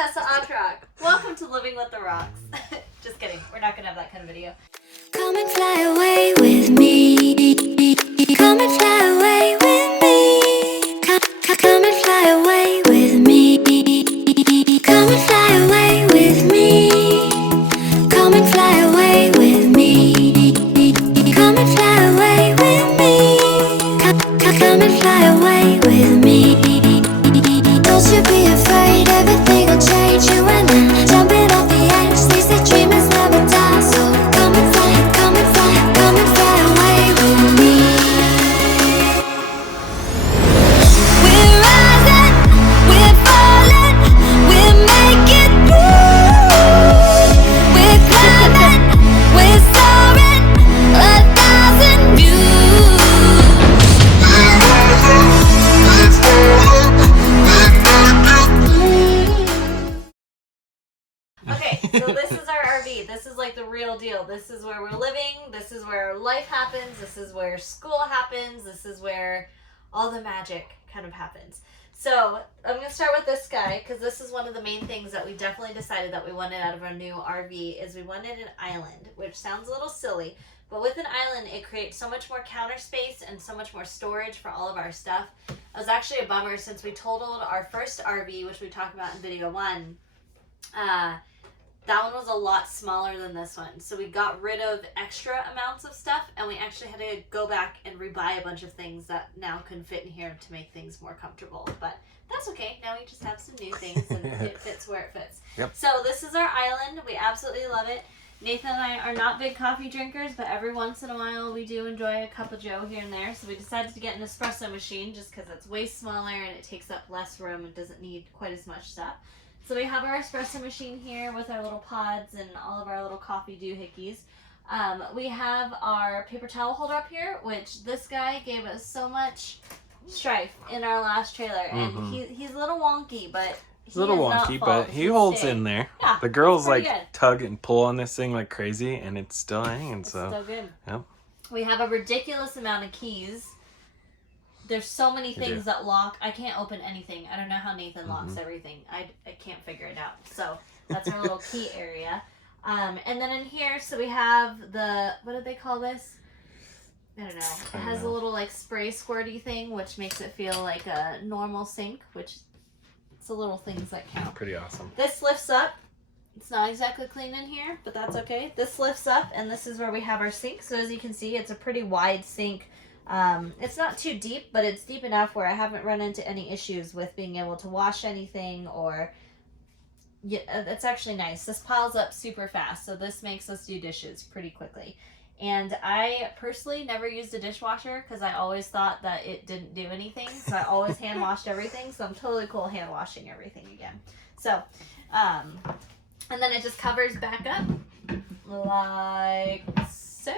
Tessa Otrock. Welcome to Living with the Rocks. Just kidding. We're not going to have that kind of video. Come and fly away with me. Come and fly away with me. Come and fly away with me. Come and fly away with me. Come and fly away with me. Come and fly away with me. Come and fly away with me. Don't you be afraid, everything will change. You and I jumping off the edge. They say dreamers never die, so come and fly, come and fly, come and fly away with me. We're rising, we're falling, we're making through. We're climbing, we're soaring, 1,000 views. Okay, so this is our RV. This is like the real deal. This is where we're living. This is where life happens. This is where school happens. This is where all the magic kind of happens. So I'm going to start with this guy because this is one of the main things that we definitely decided that we wanted out of our new RV is we wanted an island, which sounds a little silly, but with an island, it creates so much more counter space and so much more storage for all of our stuff. It was actually a bummer since we totaled our first RV, which we talked about in video 1. That one was a lot smaller than this one. So we got rid of extra amounts of stuff and we actually had to go back and rebuy a bunch of things that now can fit in here to make things more comfortable. But that's okay. Now we just have some new things and it fits where it fits. Yep. So this is our island. We absolutely love it. Nathan and I are not big coffee drinkers, but every once in a while we do enjoy a cup of joe here and there. So we decided to get an espresso machine just because it's way smaller and it takes up less room and doesn't need quite as much stuff. So we have our espresso machine here with our little pods and all of our little coffee doohickeys. We have our paper towel holder up here, which this guy gave us so much strife in our last trailer. And he's a little wonky, but It's a little wonky, but he holds in there. Yeah, the girls like good. tug and pull on this thing like crazy, and it's still hanging. It's so still good. Yep. We have a ridiculous amount of keys. There's so many things that lock. I can't open anything. I don't know how Nathan locks everything. I can't figure it out. So that's our little key area. And then in here, so we have the, what do they call this? I don't know. It has a little like spray squirty thing, which makes it feel like a normal sink, which it's the little things that count. Pretty awesome. This lifts up. It's not exactly clean in here, but that's okay. This lifts up, and this is where we have our sink. So as you can see, it's a pretty wide sink. It's not too deep, but it's deep enough where I haven't run into any issues with being able to wash anything or... Yeah, it's actually nice. This piles up super fast, so this makes us do dishes pretty quickly. And I personally never used a dishwasher because I always thought that it didn't do anything, so I always hand washed everything, so I'm totally cool hand washing everything again. So, and then it just covers back up like so.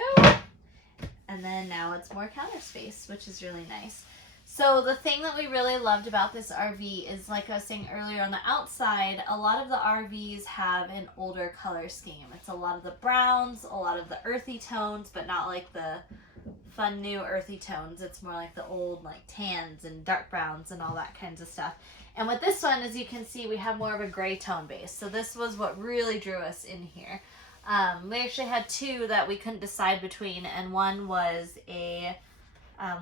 And then now it's more counter space, which is really nice. So the thing that we really loved about this RV is, like I was saying earlier, on the outside, a lot of the RVs have an older color scheme. It's a lot of the browns, a lot of the earthy tones, but not like the fun new earthy tones. It's more like the old like tans and dark browns and all that kinds of stuff. And with this one, as you can see, we have more of a gray tone base. So this was what really drew us in here. We actually had two that we couldn't decide between, and one was a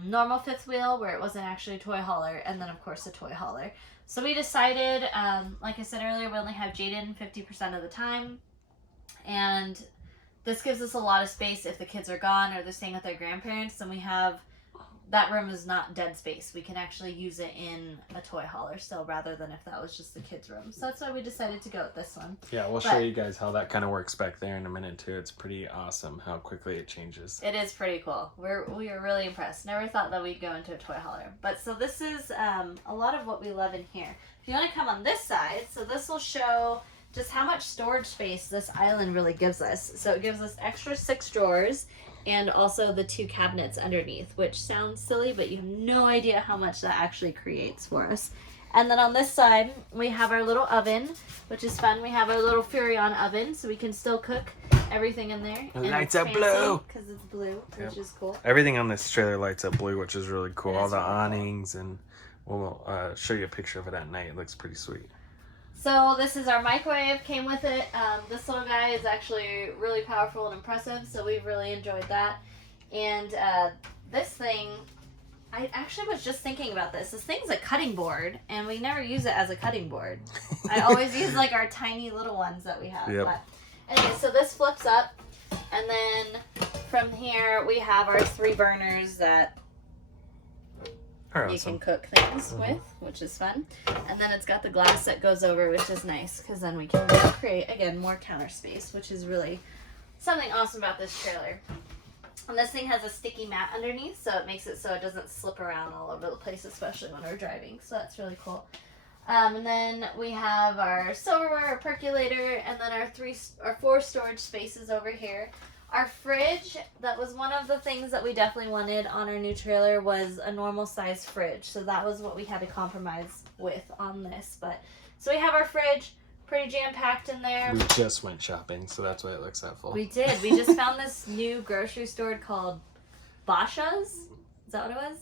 normal fifth wheel where it wasn't actually a toy hauler, and then of course a toy hauler. So we decided, like I said earlier, we only have Jaden 50% of the time, and this gives us a lot of space if the kids are gone or they're staying with their grandparents, and we have, that room is not dead space. We can actually use it in a toy hauler still rather than if that was just the kids' room. So that's why we decided to go with this one. Yeah, we'll show you guys how that kind of works back there in a minute too. It's pretty awesome how quickly it changes. It is pretty cool. We were really impressed. Never thought that we'd go into a toy hauler. But so this is a lot of what we love in here. If you want to come on this side, so this will show just how much storage space this island really gives us. So it gives us extra 6 drawers. And also the 2 cabinets underneath, which sounds silly, but you have no idea how much that actually creates for us. And then on this side, we have our little oven, which is fun. We have our little Furrion oven, so we can still cook everything in there. It lights up blue. Because it's blue, which is cool. Everything on this trailer lights up blue, which is really cool. All the really cool. awnings, and we'll show you a picture of it at night. It looks pretty sweet. So this is our microwave, came with it. This little guy is actually really powerful and impressive, so we've really enjoyed that. And this thing, I actually was just thinking about this. This thing's a cutting board, and we never use it as a cutting board. I always use like our tiny little ones that we have. Yep. But anyway, so this flips up, and then from here we have our 3 burners that you can cook things with, which is fun. And then it's got the glass that goes over, which is nice, because then we can create, again, more counter space, which is really something awesome about this trailer. And this thing has a sticky mat underneath, so it makes it so it doesn't slip around all over the place, especially when we're driving. So that's really cool. And then we have our silverware, our percolator, and then our 4 storage spaces over here. Our fridge, that was one of the things that we definitely wanted on our new trailer, was a normal size fridge. So that was what we had to compromise with on this. But so we have our fridge, pretty jam-packed in there. We just went shopping, so that's why it looks that full. We did. We just found this new grocery store called Basha's. Is that what it was?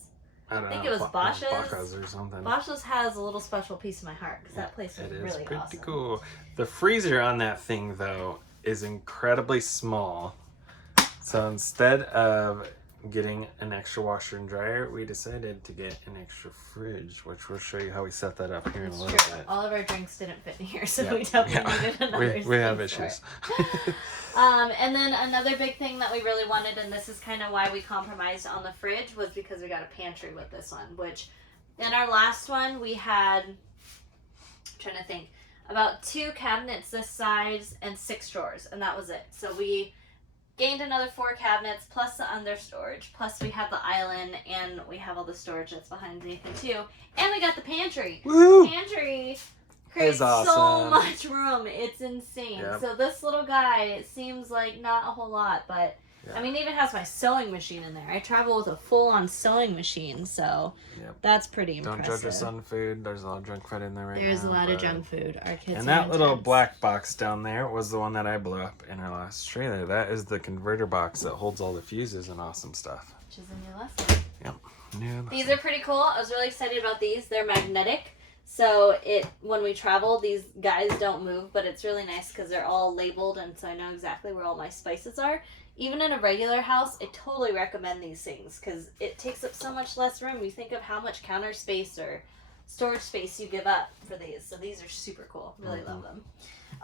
I don't know. think it was Basha's. Basha's or something. Basha's has a little special piece of my heart, because that place was really pretty awesome. cool. The freezer on that thing, though, is incredibly small. So instead of getting an extra washer and dryer, we decided to get an extra fridge, which we'll show you how we set that up here in a little bit. All of our drinks didn't fit in here, so we definitely needed another we have space issues. for it. And then another big thing that we really wanted, and this is kind of why we compromised on the fridge, was because we got a pantry with this one, which in our last one we had, I'm trying to think, about 2 cabinets this size and 6 drawers, and that was it. So we gained another 4 cabinets, plus the under storage, plus we have the island, and we have all the storage that's behind Nathan too. And we got the pantry. Woo! Pantry creates awesome. so much room. It's insane. Yep. So this little guy, it seems like not a whole lot, but I mean, it even has my sewing machine in there. I travel with a full-on sewing machine, so that's pretty impressive. Don't judge us on food. There's a lot of junk food in there right now. There's a lot of junk food. Our kids. And that little black box down there was the one that I blew up in our last trailer. That is the converter box that holds all the fuses and awesome stuff. Which is a new lesson. Yep. New lesson. These are pretty cool. I was really excited about these. They're magnetic. So when we travel, these guys don't move, but it's really nice because they're all labeled, and so I know exactly where all my spices are. Even in a regular house, I totally recommend these things because it takes up so much less room. You think of how much counter space or storage space you give up for these. So these are super cool. Really love them.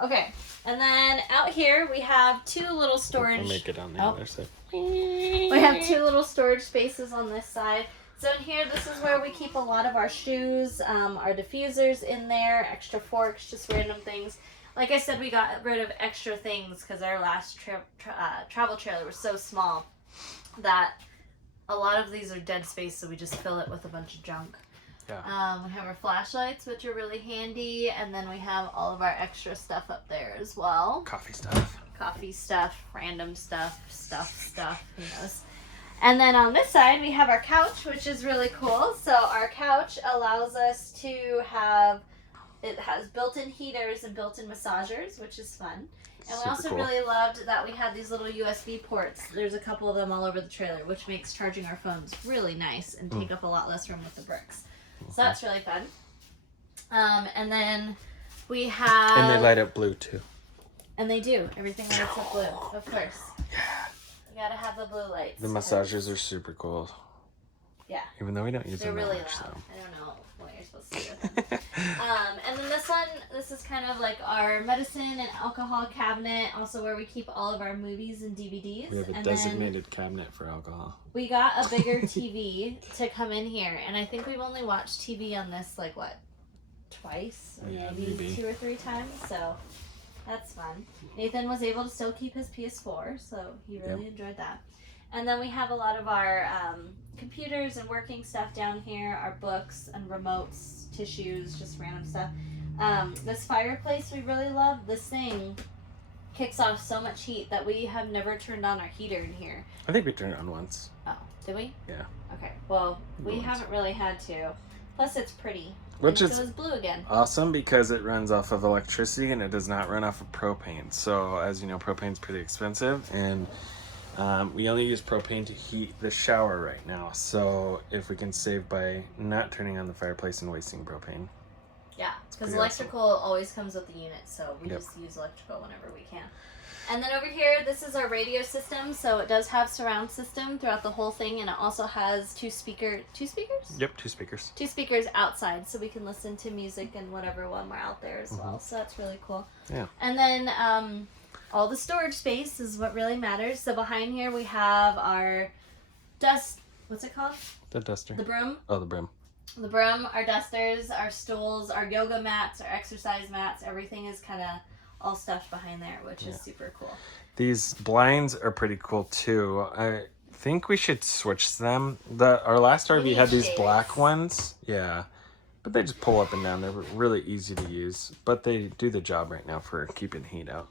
Okay, and then out here we have 2 little storage. We'll make it on the other side. We have 2 little storage spaces on this side. So in here, this is where we keep a lot of our shoes, our diffusers in there, extra forks, just random things. Like I said, we got rid of extra things because our last travel trailer was so small that a lot of these are dead space, so we just fill it with a bunch of junk. Yeah. We have our flashlights, which are really handy, and then we have all of our extra stuff up there as well. Coffee stuff. Coffee stuff, random stuff, who knows. And then on this side, we have our couch, which is really cool. So our couch allows us to have, it has built-in heaters and built-in massagers, which is fun. And we also really loved that we had these little USB ports. There's a couple of them all over the trailer, which makes charging our phones really nice and take up a lot less room with the bricks. So that's really fun. And then we have... And they light up blue, too. And they do. Everything lights up blue, of course. You gotta have the blue lights. The massagers are super cool. Yeah. Even though we don't use They're them really that much, loud. so. I don't know what you're supposed to do with them. And then this one, this is kind of like our medicine and alcohol cabinet, also where we keep all of our movies and DVDs. We have a designated cabinet for alcohol. We got a bigger TV to come in here, and I think we've only watched TV on this, like, what, twice? Or maybe 2 or 3 times, so that's fun. Nathan was able to still keep his PS4, so he really enjoyed that. And then we have a lot of our computers and working stuff down here, our books and remotes, tissues, just random stuff. This fireplace we really love. This thing kicks off so much heat that we have never turned on our heater in here. I think we turned it on once. Oh, did we? Yeah. Okay, well, we haven't really had to. Plus, it's pretty. Which and is it goes blue again. Awesome because it runs off of electricity and it does not run off of propane. So, as you know, propane's pretty expensive, and we only use propane to heat the shower right now. So, if we can save by not turning on the fireplace and wasting propane, Yeah, because pretty electrical always comes with the unit, so we just use electrical whenever we can. And then over here, this is our radio system. So it does have surround system throughout the whole thing, and it also has two speakers? Yep, 2 speakers. 2 speakers outside, so we can listen to music and whatever when we're out there as well. So that's really cool. Yeah. And then all the storage space is what really matters. So behind here we have our what's it called? The duster. The broom. Oh, the broom. The broom, our dusters, our stools, our yoga mats, our exercise mats. Everything is kind of all stuffed behind there, which is super cool. These blinds are pretty cool too. I think we should switch them. Our last RV had these black ones. Yeah. But they just pull up and down. They're really easy to use. But they do the job right now for keeping heat out.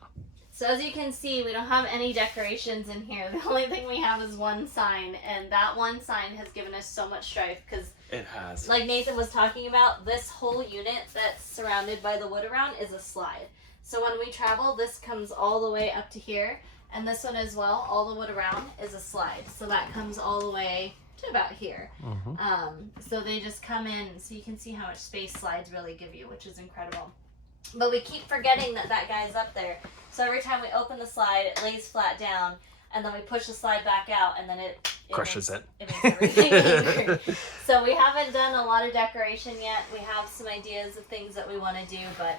So as you can see, we don't have any decorations in here. The only thing we have is one sign. And that one sign has given us so much strife because it has. Like Nathan was talking about, this whole unit that's surrounded by the wood around is a slide. So when we travel, this comes all the way up to here. And this one as well, all the wood around is a slide. So that comes all the way to about here. So they just come in, so you can see how much space slides really give you, which is incredible. But we keep forgetting that that guy's up there. So every time we open the slide, it lays flat down. And then we push the slide back out, and then it crushes it. It makes everything easier. So we haven't done a lot of decoration yet. We have some ideas of things that we want to do, but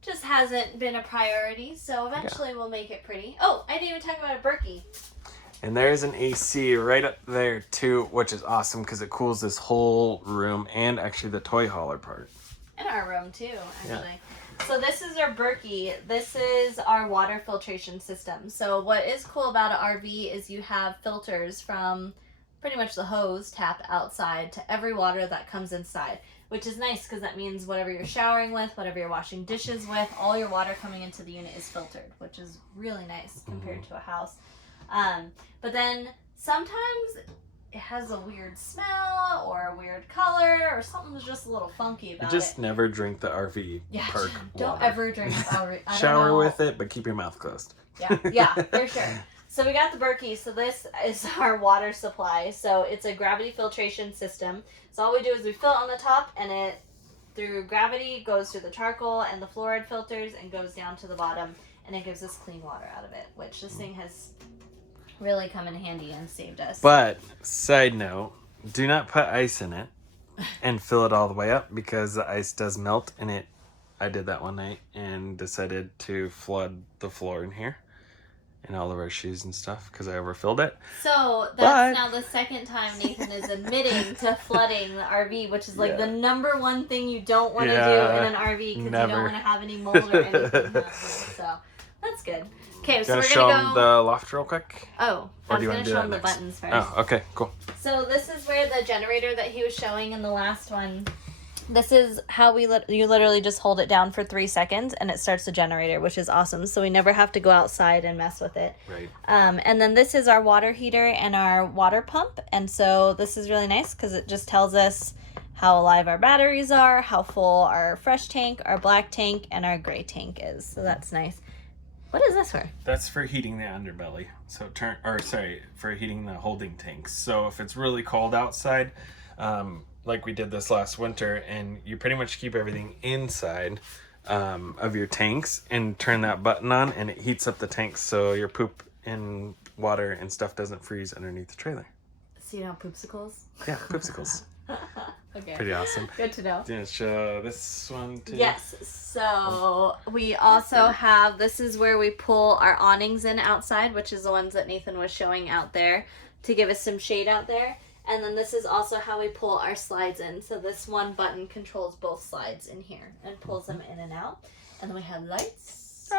just hasn't been a priority. So eventually we'll make it pretty. Oh, I didn't even talk about a Berkey. And there's an AC right up there too, which is awesome because it cools this whole room and actually the toy hauler part. In our room too, actually. So this is our Berkey. This is our water filtration system. So what is cool about an RV is you have filters from pretty much the hose tap outside to every water that comes inside, which is nice because that means whatever you're showering with, whatever you're washing dishes with, all your water coming into the unit is filtered, which is really nice compared to a house. But then sometimes it has a weird smell or a weird color or something's just a little funky about it. Just never drink the RV park Don't water. ever drink RV. Shower with it, but keep your mouth closed. Yeah, for sure. So we got the Berkey. So this is our water supply. So it's a gravity filtration system. So all we do is we fill it on the top, and it, through gravity, goes through the charcoal and the fluoride filters and goes down to the bottom, and it gives us clean water out of it, which this thing has really come in handy and saved us. But, side note, do not put ice in it and fill it all the way up because the ice does melt in it. I did that one night and decided to flood the floor in here and all of our shoes and stuff because I overfilled it. So that's now the second time Nathan is admitting to flooding the RV, which is like the number one thing you don't want to do in an RV because you don't want to have any mold or anything happen. So that's good. Okay, so we're show going to them go... the loft real quick? Oh, I was going to show them the buttons first. Oh, okay, cool. So this is where the generator that he was showing in the last one, this is how you literally just hold it down for 3 seconds and it starts the generator, which is awesome. So we never have to go outside and mess with it. Right. And then this is our water heater and our water pump. And so this is really nice because it just tells us how alive our batteries are, how full our fresh tank, our black tank, and our gray tank is. So that's nice. What is this for? That's for heating the underbelly. So for heating the holding tanks. So if it's really cold outside, like we did this last winter, and you pretty much keep everything inside of your tanks and turn that button on, and it heats up the tanks so your poop and water and stuff doesn't freeze underneath the trailer. So you know poopsicles? Yeah, poopsicles. Okay. Pretty awesome. Good to know. Do you want to show this one too? Yes. So we also have, this is where we pull our awnings in outside, which is the ones that Nathan was showing out there to give us some shade out there. And then this is also how we pull our slides in. So this one button controls both slides in here and pulls them in and out. And then we have lights.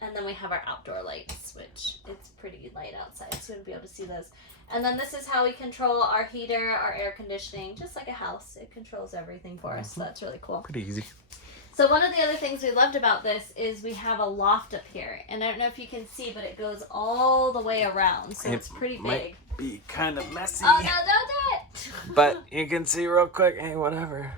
And then we have our outdoor lights, which it's pretty light outside, so you'll be able to see those. And then this is how we control our heater, our air conditioning, just like a house. It controls everything for us, so that's really cool. Pretty easy. So one of the other things we loved about this is we have a loft up here. And I don't know if you can see, but it goes all the way around, so it's pretty big. Might be kind of messy. Oh, no, don't do it! But you can see real quick. Hey, whatever.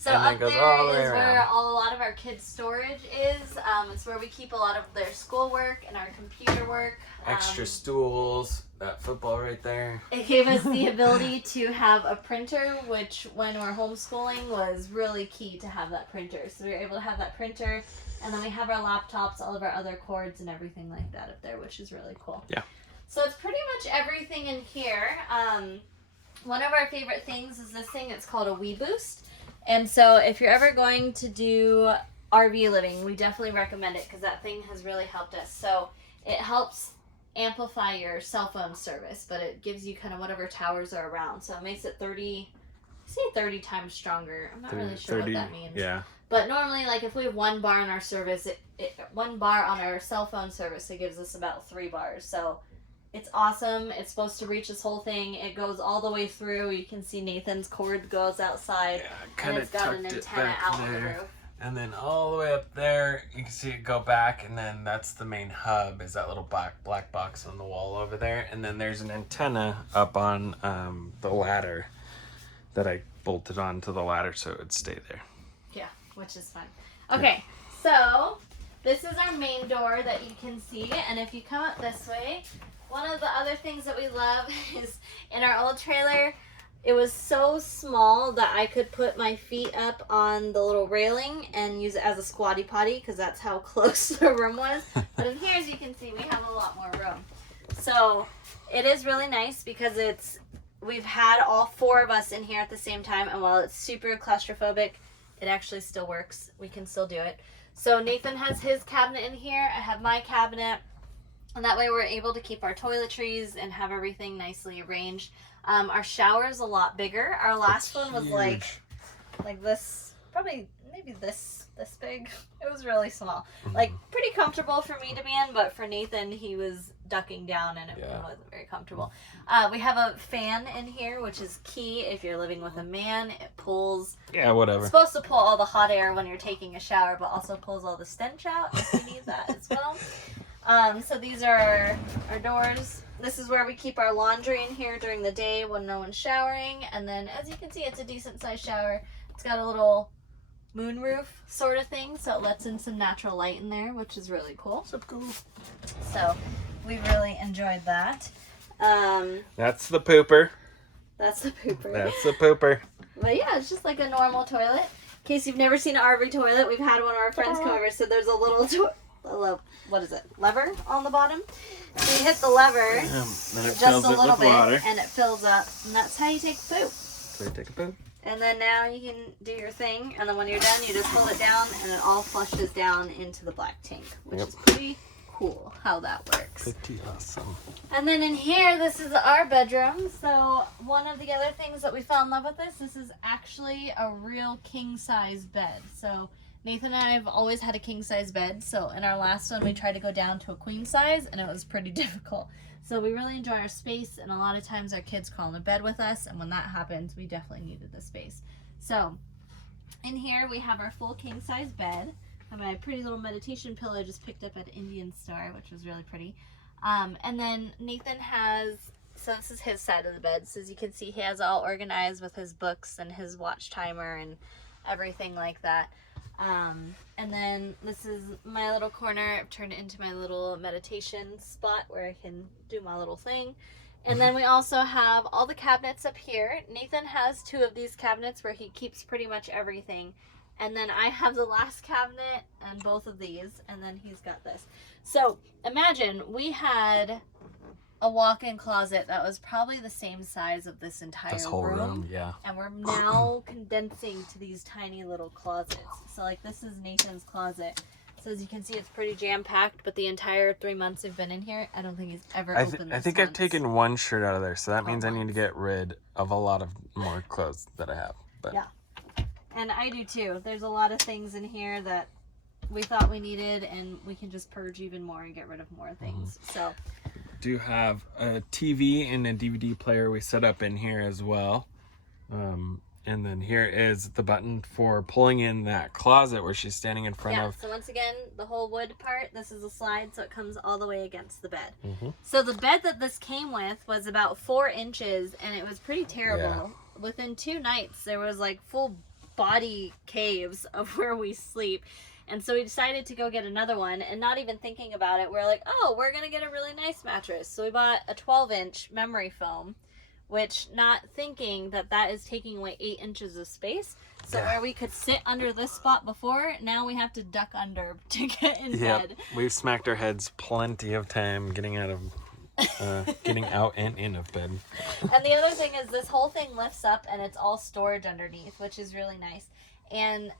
So and up it goes there all the way is where around. a lot of our kids' storage is. It's where we keep a lot of their schoolwork and our computer work. Extra stools, that football right there. It gave us the ability to have a printer, which when we're homeschooling was really key to have that printer. So we were able to have that printer, and then we have our laptops, all of our other cords and everything like that up there, which is really cool. Yeah. So it's pretty much everything in here. One of our favorite things is this thing. It's called a Wii Boost. And so if you're ever going to do RV living, we definitely recommend it because that thing has really helped us. So it helps amplify your cell phone service, but it gives you kind of whatever towers are around. So it makes it 30 times stronger. I'm not really sure what that means. Yeah. But normally, like if we have 1 bar on our service, 1 bar on our cell phone service, it gives us about 3 bars. So it's awesome. It's supposed to reach this whole thing. It goes all the way through. You can see Nathan's cord goes outside. Yeah, And it's got an antenna out on the roof. And then all the way up there, you can see it go back, and then that's the main hub, is that little black box on the wall over there. And then there's an antenna up on the ladder that I bolted onto the ladder so it would stay there. Yeah, which is fun. Okay, so this is our main door that you can see, and if you come up this way, one of the other things that we love is in our old trailer, it was so small that I could put my feet up on the little railing and use it as a squatty potty because that's how close the room was. But in here, as you can see, we have a lot more room. So it is really nice because we've had all 4 of us in here at the same time, and while it's super claustrophobic, it actually still works. We can still do it. So Nathan has his cabinet in here. I have my cabinet. And that way we're able to keep our toiletries and have everything nicely arranged. Our shower is a lot bigger. Our last one was like this, probably maybe this big. It was really small. Like pretty comfortable for me to be in, but for Nathan, he was ducking down and it wasn't very comfortable. We have a fan in here, which is key if you're living with a man. It pulls. Yeah, whatever. It's supposed to pull all the hot air when you're taking a shower, but also pulls all the stench out if you need that as well. So these are our doors. This is where we keep our laundry in here during the day when no one's showering. And then as you can see, it's a decent sized shower. It's got a little moon roof sort of thing, so it lets in some natural light in there, which is really cool. So cool. So we really enjoyed that. That's the pooper. That's the pooper. That's the pooper. But yeah, it's just like a normal toilet. In case you've never seen an RV toilet, we've had one of our friends come over, so there's a little what is it? Lever on the bottom. So you hit the lever Then it just fills a it little with bit, water. and it fills up, and that's how you take a poop. So you take a poop. And then now you can do your thing, and then when you're done, you just hold it down, and it all flushes down into the black tank, which is pretty cool how that works. Pretty awesome. And then in here, this is our bedroom. So one of the other things that we fell in love with this is actually a real king-size bed. So Nathan and I have always had a king-size bed. So in our last one, we tried to go down to a queen size, and it was pretty difficult. So we really enjoy our space, and a lot of times our kids crawl into bed with us, and when that happens, we definitely needed the space. So in here, we have our full king-size bed. I have my pretty little meditation pillow I just picked up at Indian Store, which was really pretty. And then Nathan has, so this is his side of the bed. So as you can see, he has it all organized with his books and his watch timer and everything like that. And then this is my little corner. I've turned it into my little meditation spot where I can do my little thing. And then we also have all the cabinets up here. Nathan has 2 of these cabinets where he keeps pretty much everything. And then I have the last cabinet and both of these, and then he's got this. So imagine we had a walk-in closet that was probably the same size of this entire Whole room, yeah. And we're now condensing to these tiny little closets. So like this is Nathan's closet. So as you can see, it's pretty jam-packed, but the entire 3 months I've been in here, I don't think he's ever opened this I think once. I've taken 1 shirt out of there, so that means I once. need to get rid of a lot of more clothes that I have. But Yeah. And I do too. There's a lot of things in here that we thought we needed, and we can just purge even more and get rid of more things. So do have a TV and a DVD player we set up in here as well. And then here is the button for pulling in that closet where she's standing in front of. So once again, the whole wood part, this is a slide, so it comes all the way against the bed. Mhm. So the bed that this came with was about 4 inches, and it was pretty terrible. Within 2 nights, there was like full spotty caves of where we sleep. And so we decided to go get another one, and not even thinking about it, we're like, oh, we're going to get a really nice mattress. So we bought a 12-inch memory foam, which, not thinking that that is taking away 8 inches of space. So where we could sit under this spot before, now we have to duck under to get in bed. We've smacked our heads plenty of time getting out and in of bed. And the other thing is this whole thing lifts up and it's all storage underneath, which is really nice. And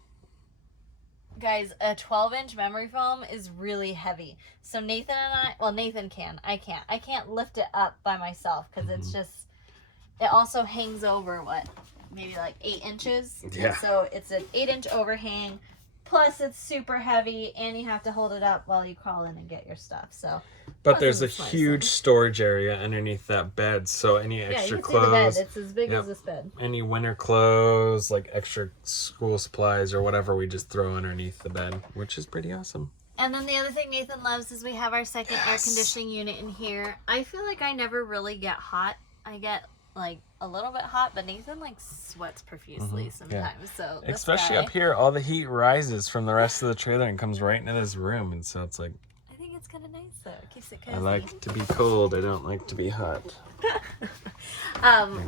guys, a 12-inch memory foam is really heavy. So Nathan and I, well, Nathan can, I can't lift it up by myself because it's just, it also hangs over maybe like 8 inches. Yeah. And so it's an 8-inch overhang, plus it's super heavy, and you have to hold it up while you crawl in and get your stuff. So, but there's a huge storage area underneath that bed, so any extra you can clothes. See the bed. It's as big as this bed. Any winter clothes, like extra school supplies or whatever, we just throw underneath the bed, which is pretty awesome. And then the other thing Nathan loves is we have our second air conditioning unit in here. I feel like I never really get hot. I get like a little bit hot, but Nathan like sweats profusely sometimes. So especially up here, all the heat rises from the rest of the trailer and comes right into this room, and so it's like, I think it's kind of nice though. It keeps it cozy. I like to be cold. I don't like to be hot.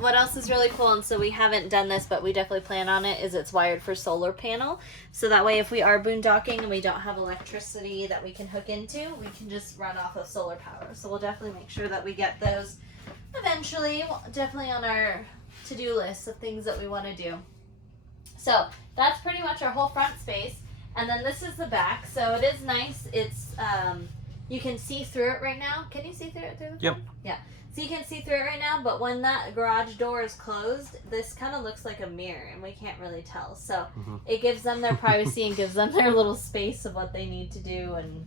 What else is really cool, and so we haven't done this, but we definitely plan on it, is it's wired for solar panel. So that way if we are boondocking and we don't have electricity that we can hook into, we can just run off of solar power. So we'll definitely make sure that we get those eventually, definitely on our to-do list of things that we want to do. So that's pretty much our whole front space. And then this is the back. So it is nice. It's you can see through it right now. Can you see through it through the Yep. phone? Yeah. So you can see through it right now, but when that garage door is closed, this kind of looks like a mirror and we can't really tell. So it gives them their privacy and gives them their little space of what they need to do and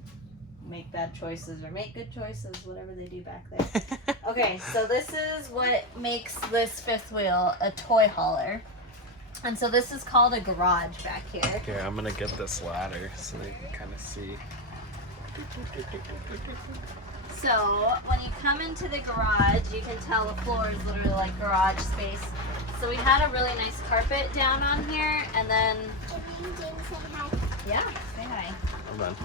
make bad choices or make good choices, whatever they do back there. Okay, so this is what makes this fifth wheel a toy hauler. And so this is called a garage back here. Here, I'm gonna get this ladder so they can kind of see. So when you come into the garage, you can tell the floor is literally like garage space. So we had a really nice carpet down on here, and then yeah, say hi. Hold on.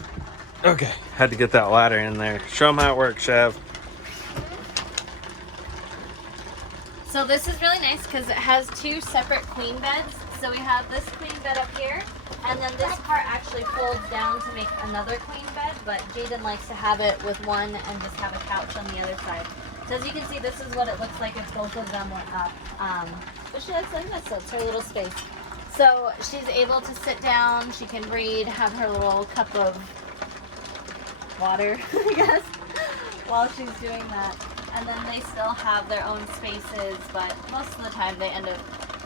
Okay, had to get that ladder in there. Show them how it works, Chev. So this is really nice because it has two separate queen beds. So we have this queen bed up here, and then this part actually folds down to make another queen bed, but Jaden likes to have it with one and just have a couch on the other side. So as you can see, this is what it looks like if both of them went up. But she likes like this, so it's her little space. So she's able to sit down, she can read, have her little cup of water, I guess, while she's doing that. And then they still have their own spaces, but most of the time they end up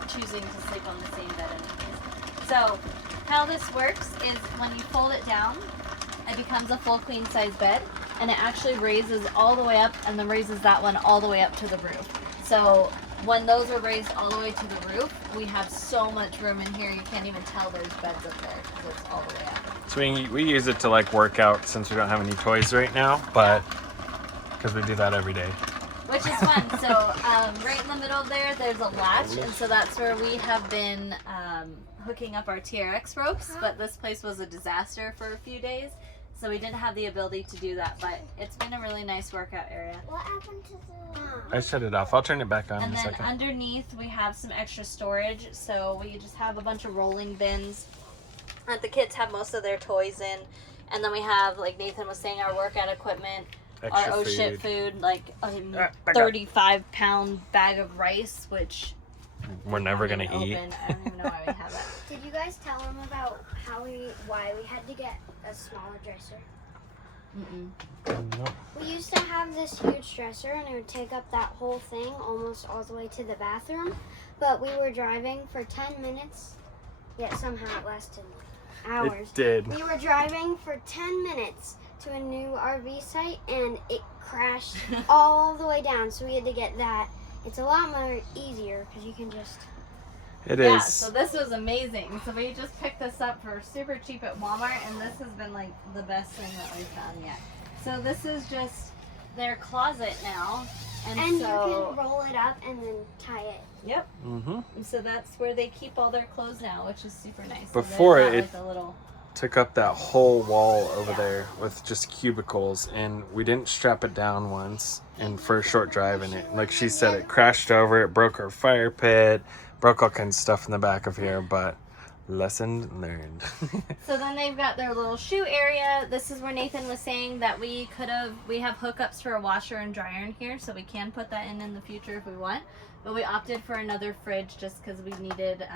choosing to sleep on the same bed anyways. So how this works is when you fold it down, it becomes a full queen size bed, and it actually raises all the way up and then raises that one all the way up to the roof. So when those are raised all the way to the roof, we have so much room in here you can't even tell there's beds up there because it's all the way up. So we use it to like work out since we don't have any toys right now, but because we do that every day. Which is fun. So right in the middle there, there's a latch, and so that's where we have been hooking up our TRX ropes, but this place was a disaster for a few days, so we didn't have the ability to do that, but it's been a really nice workout area. What happened to the... I shut it off. I'll turn it back on And in a then second. underneath we have some extra storage, so we just have a bunch of rolling bins that the kids have most of their toys in, and then we have, like Nathan was saying, our workout equipment, Extra our shit food, like a 35-pound bag of rice, which We're never gonna eat. I don't even know why we have that. Did you guys tell them about why we had to get a smaller dresser? Nope. We used to have this huge dresser and it would take up that whole thing almost all the way to the bathroom. But we were driving for 10 minutes, yet somehow it lasted hours. It did. We were driving for 10 minutes to a new RV site and it crashed all the way down. So we had to get that. It's a lot more easier because you can just... It Yeah, is. so this was amazing. So we just picked this up for super cheap at Walmart, and this has been like the best thing that we've found yet. So this is just their closet now. And And so, you can roll it up and then tie it. yep. Mm-hmm. And so that's where they keep all their clothes now, which is super nice. So Before they've got, it- like, a little... Took up that whole wall over Yeah. there with just cubicles, and we didn't strap it down once. And for a short drive, and it, like she said, it crashed over. It broke our fire pit, broke all kinds of stuff in the back of here. But lesson learned. So then they've got their little shoe area. This is where Nathan was saying that we have hookups for a washer and dryer in here, so we can put that in the future if we want. But we opted for another fridge just because we needed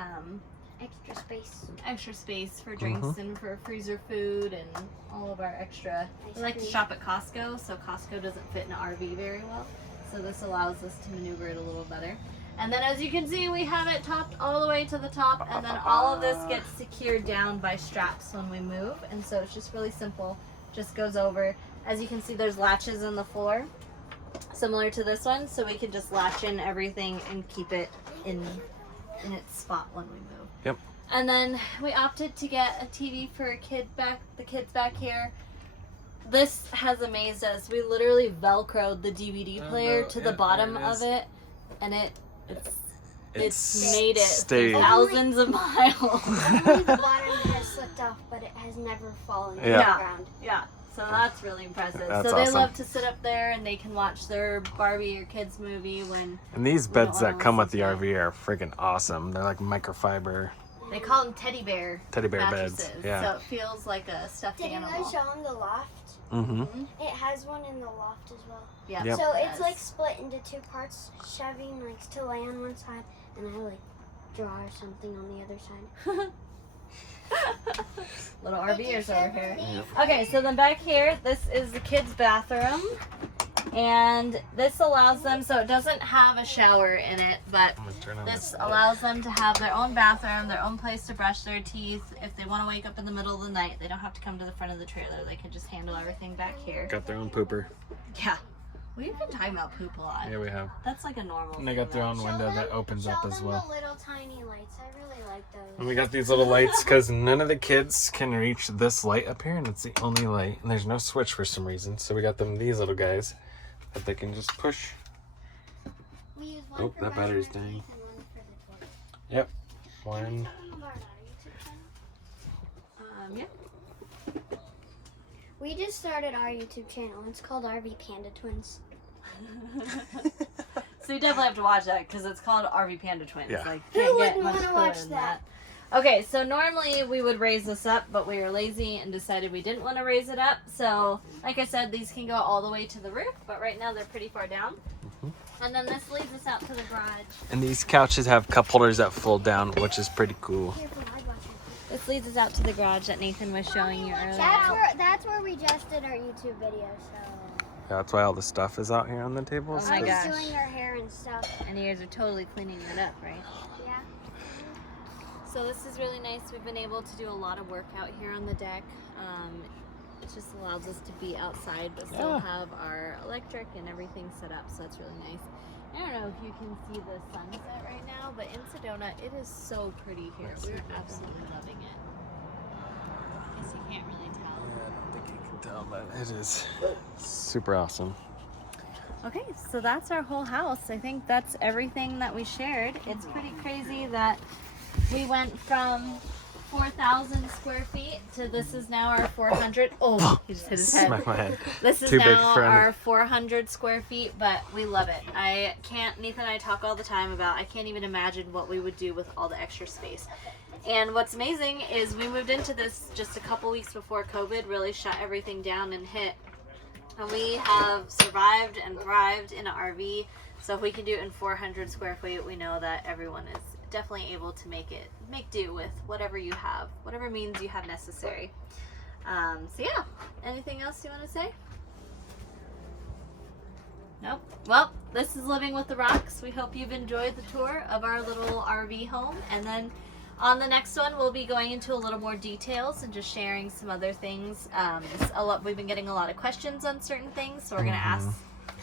extra space for drinks and for freezer food and all of our extra. We like to shop at Costco, so Costco doesn't fit in an RV very well. So this allows us to maneuver it a little better. And then as you can see, we have it topped all the way to the top, and then all of this gets secured down by straps when we move. And so it's just really simple, just goes over. As you can see, there's latches in the floor, similar to this one, so we can just latch in everything and keep it in its spot when we move. Yep. And then we opted to get a TV for the kids back here. This has amazed us. We literally velcroed the DVD player to the bottom of it, and it's made it stayed. thousands of miles. Only the bottom has slipped off, but it has never fallen to the Yeah. ground. Yeah, so that's really impressive. That's so they awesome. love to sit up there and they can watch their Barbie or kids movie when And these we don't beds wanna that come with the listen to RV are freaking awesome. They're like microfiber they call them teddy bear beds. mattresses. Yeah. So it feels like a stuffed Did you animal. guys show them the loft? Mm-hmm. It has one in the loft as well. Yeah. Yep. So it it's does. like split into two parts. Chevy likes to lay on one side, and I like draw or something on the other side. Little RVers over here. Okay, so then back here, this is the kids' bathroom. And this allows them, so it doesn't have a shower in it, but this allows them to have their own bathroom, their own place to brush their teeth. If they want to wake up in the middle of the night, they don't have to come to the front of the trailer. They can just handle everything back here. Got their own pooper. Yeah. We've been talking about poop a lot. Yeah, we have. That's like a normal And they thing, got their though. own window that opens up as well. The little tiny lights. I really like those. And we got these little lights because none of the kids can reach this light up here, and it's the only light. And there's no switch for some reason, so we got them these little guys that they can just push. We use one Oh, for that battery's brushing dying. our teeth and one for the toilet. Yep. One. Can we tell them about our YouTube channel? Yeah. We just started our YouTube channel. It's called RV Panda Twins. So you definitely have to watch that because it's called RV Panda Twins. Yeah. Like, Who can't get wouldn't much wanna cooler watch than that? Okay, so normally we would raise this up, but we were lazy and decided we didn't want to raise it up. So, like I said, these can go all the way to the roof, but right now they're pretty far down. And then this leads us out to the garage. And these couches have cup holders that fold down, which is pretty cool. Here, provide watching. This leads us out to the garage that Nathan was showing you earlier. That's where we just did our YouTube video. So That's why all the stuff is out here on the tables. Oh my I was gosh. doing our hair and stuff. And you guys are totally cleaning it up, right? Yeah. So this is really nice. We've been able to do a lot of work out here on the deck. It just allows us to be outside but still Yeah. have our electric and everything set up, so that's really nice. I don't know if you can see the sunset right now, but in Sedona, it is so pretty here. We're absolutely loving it. I guess you can't really tell. I don't think you can tell, but it is super awesome. Okay, so that's our whole house. I think that's everything that we shared. It's pretty crazy that we went from 4,000 square feet to this is now our 400. Oh, he just hit his head. Smack my head. This is Too big now for him. our 400 square feet, but we love it. Nathan and I talk all the time about, I can't even imagine what we would do with all the extra space. And what's amazing is we moved into this just a couple weeks before COVID really shut everything down and hit. And we have survived and thrived in an RV. So if we can do it in 400 square feet, we know that everyone is definitely able to make do with whatever you have, whatever means you have necessary. So yeah, anything else you want to say? Nope. Well, this is Living with the Rocks. We hope you've enjoyed the tour of our little RV home, and then on the next one we'll be going into a little more details and just sharing some other things. We've been getting a lot of questions on certain things, so we're gonna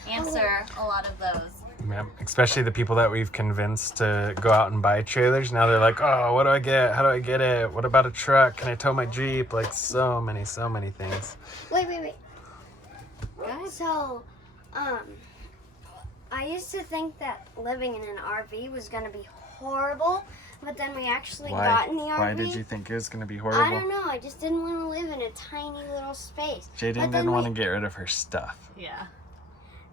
answer a lot of those. Yeah, especially the people that we've convinced to go out and buy trailers. Now they're like, oh, what do I get? How do I get it? What about a truck? Can I tow my Jeep? Like so many things. Wait. Go ahead. So, I used to think that living in an RV was gonna be horrible, but then we actually got in the RV. Why did you think it was going to be I horrible? don't know. I just didn't want to live in a tiny little space. Jaden But then didn't want to get rid of her stuff. Yeah.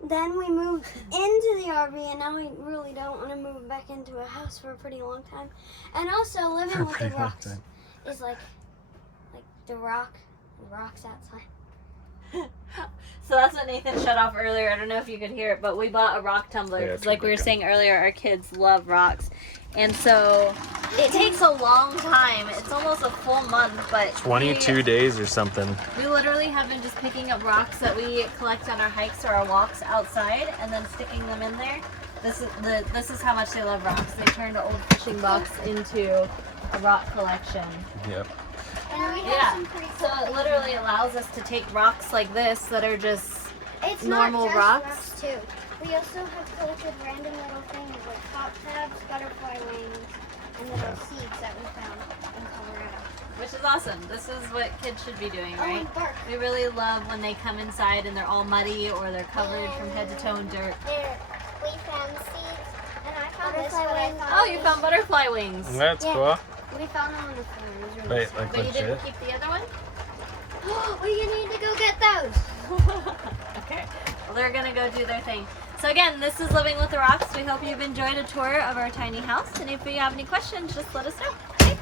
Then we moved into the RV, and now we really don't want to move back into a house for a pretty long time. And also, living For a with the pretty long rocks time. is like the rocks outside. So that's what Nathan shut off earlier. I don't know if you could hear it, but we bought a rock tumbler. Yeah, 'Cause it's like we were really good. saying earlier, our kids love rocks. And so it takes a long time. It's almost a full month, but 22 days or something. we literally have been just picking up rocks that we collect on our hikes or our walks outside and then sticking them in there. This is how much they love rocks. They turned an old fishing box into a rock collection. Yep. And we have Yeah. some pretty So cool it literally allows us to take rocks like this that are just It's normal not just rocks. too. We also have collected random little things like hot tabs, butterfly wings, and little seeds that we found in Colorado. which is awesome. This is what kids should be doing, Oh, right? and bark. We really love when they come inside and they're all muddy or they're covered from head to toe in dirt. There, we found seeds, and I found this Butterfly one. I wings. thought Oh, it you was- found butterfly wings. That's Yeah. cool. We found them on the floor. It was really Wait, sad. like But you legit? didn't keep the other one? We need to go get those. Okay. Well, they're going to go do their thing. So again, this is Living with the Rocks. We hope you've enjoyed a tour of our tiny house. And if you have any questions, just let us know. Okay?